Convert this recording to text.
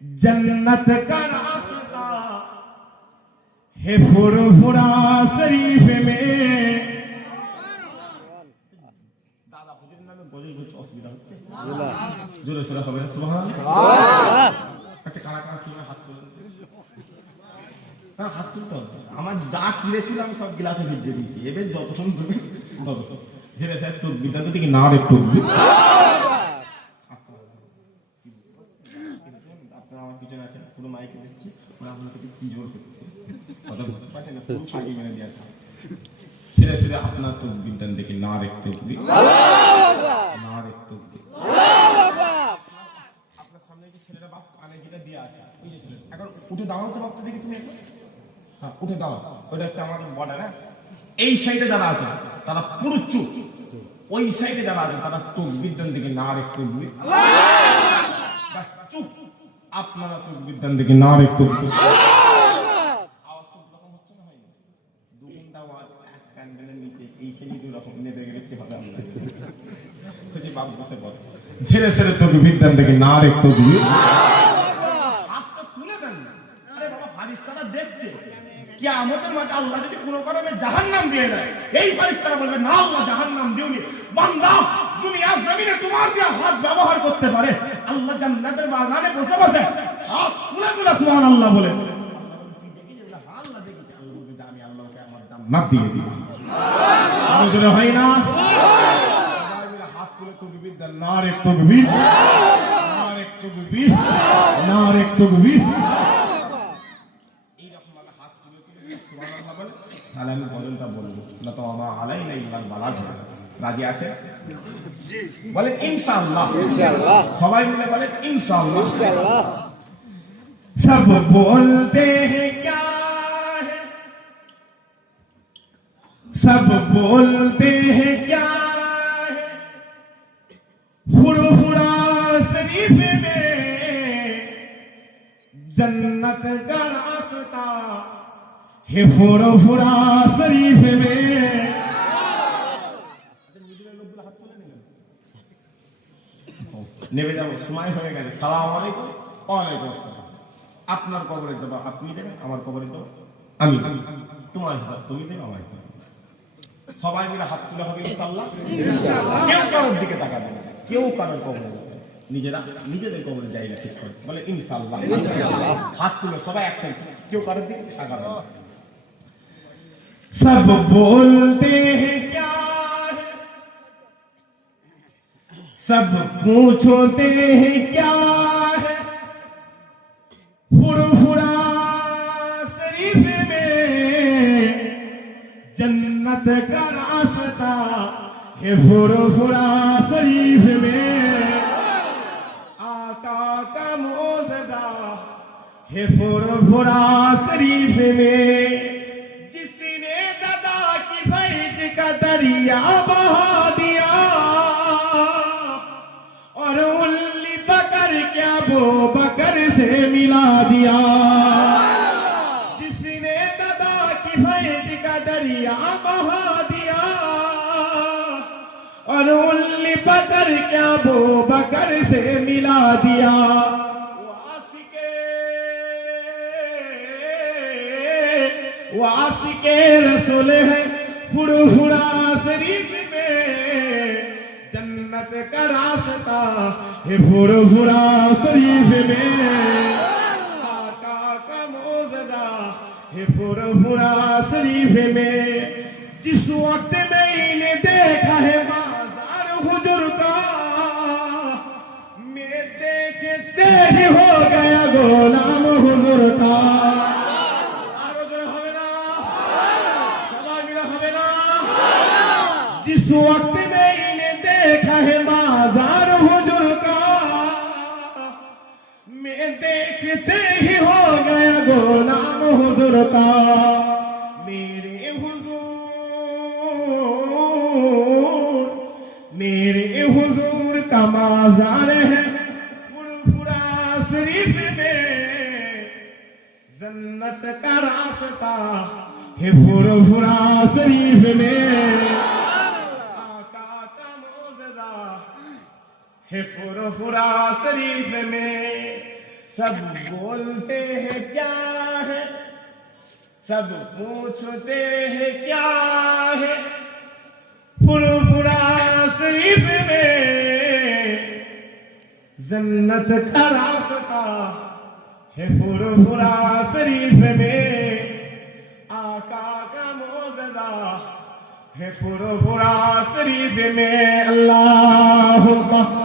जन्नत का रास्ता है फुरफुरा शरीफ में। दादा হুজুরের নামে গজল করতে অসুবিধা হচ্ছে? জোরে সোরে হবে না সুবহানাল্লাহ। আচ্ছা কারা কারা শুনে হাত তুলে? হাত তুলতে হবে। আমার যা চিড়েছিল আমি সব গ্লাসে ভিজিয়ে দিয়েছি, এবার যতক্ষণ তুমি ততক্ষণ ছেড়ে স্যার তকবির দাদা থেকে না রে তকবির। আপনারা আমার পিছনে আছেন, পুরো মাইকে দিচ্ছি, ওরা আপনাকে কি জোর করছে কথা বুঝতে পারছেন না, পুরো ফাঁকি মেরে দেওয়া ছেড়ে ছেড়ে আপনার তকবির দান দেখি না রে তকবির, না রে তকবির। আপনার সামনে যে ছেলেটা বাপ কানে যেটা দিয়ে আছে ওই যে ছেলে, এখন উঠে দাঁড়াও তো বাপটা দেখি তুমি একটু। হ্যাঁ উঠে দাঁড়াও, ওইটা হচ্ছে আমাদের বর্ডার। হ্যাঁ এই সাইডে যারা আছে তারা পুরো চুপ, ওই সাইডে যারা আছে তারা তকবির দান দেখি না রে তকবির, বাস চুপ। আপনারা তকবির দান দেখি না রে তকবির। আওয়াজ তো রকম হচ্ছে না, হয় দু ঘন্টা আওয়াজ এক প্যান্ডেলের নিচে এই সেই দুই রকম নেবে গেলে কি হবে? আমরা খুঁজে বাপ বসে বলে ছেড়ে ছেড়ে তকবির দান দেখি না রে তকবির। হাতটা তুলে দেন না। আরে বাবা ফারিস্তারা দেখছে কিয়ামতের মাঠে আল্লাহ যদি কোনো কারণে জাহান্নাম দিয়ে দেয়, এই ফারিস্তারা বলবে না আল্লাহ জাহান্নাম দিওনি, বান্দা দুনিয়ার জমিনে তোমার দিয়ে হাত ব্যবহার করতে পারে, আল্লাহ জান্নাতের বাগানে বসে বসে হাত তুলে তুলে সুবহানাল্লাহ বলে আল্লাহ দেখি আমি আল্লাহকে আমার জান্নাত দিয়ে দিই। আর যদি হয় না হাত তুলে তকবীর দেন না রে তকবীর, না রে তকবীর, না রে তকবীর। তাহলে আমি গজলটা বলবো না তো আমার আলাই নাই বালাগ। রাজি আছে? বলেন ইনশাআল্লাহ। ইনশাআল্লাহ সবাই মিলে বলেন ইনশাআল্লাহ। ইনশাআল্লাহ। सब बोलते हैं क्या है, सब बोलते हैं क्या है, फुरफुरा शरीफ में जन्नत का रास्ता है फुरफुरा शरीफ में। নেমে যাবো, সময় হয়ে গেছে। সালাম আলাইকুম। ওয়ালাইকুম আসসালাম। আপনার কবরে যাবো আপনি দেবেন, আমার কবরে যাবো আমি, তোমার হিসাব তুমি দেবে, আমার হিসাব সবাই মিলে হাত তুলে হবে ইনশাআল্লাহ। কেউ কারোর দিকে তাকাবে না, কেউ কারোর কবরে নিজেরা নিজেদের কবরে জায়গা ঠিক করে বলে ইনশাআল্লাহ। হাত তুলে সবাই একসাথে, কেউ কারোর দিকে তাকাবে না। सब बोलते हैं क्या है, सब पूछते हैं क्या है, फुरफुरा शरीफ में जन्नत का रास्ता है फुरफुरा शरीफ में। आका का मौजदा है फुरफुरा शरीफ में, दरिया बहा दिया और उल्ली बकर क्या वो बकर से मिला दिया, जिसने दादा की फैज का दरिया बहा दिया और उल्ली बकर क्या वो बकर से मिला दिया। वो आशिके रसूल है फुरफुरा शरीफ में जन्नत का रास्ता है फुरफुरा शरीफ में। आका का मौजदा है फुरफुरा शरीफ में, जिस वक्त मैंने देखा है बाजार हुजूर का, मैं देखते ही हो गया गोलाम हुजूर का। जिस वक्त मैंने देखा है बाजार हुजूर का, मैं देखते ही हो गया गोलाम हुजूर का। मेरे हुजूर का माजार है फुरफुरा शरीफ में, जन्नत का रास्ता है फुरफुरा शरीफ में। है फुरफुरा शरीफ में सब बोलते हैं क्या है, सब पूछते हैं क्या है, फुरफुरा शरीफ में जन्नत का रास्ता है, फुरफुरा शरीफ में आका का मौजज़ा है, फुरफुरा शरीफ में। अल्लाहुम्मा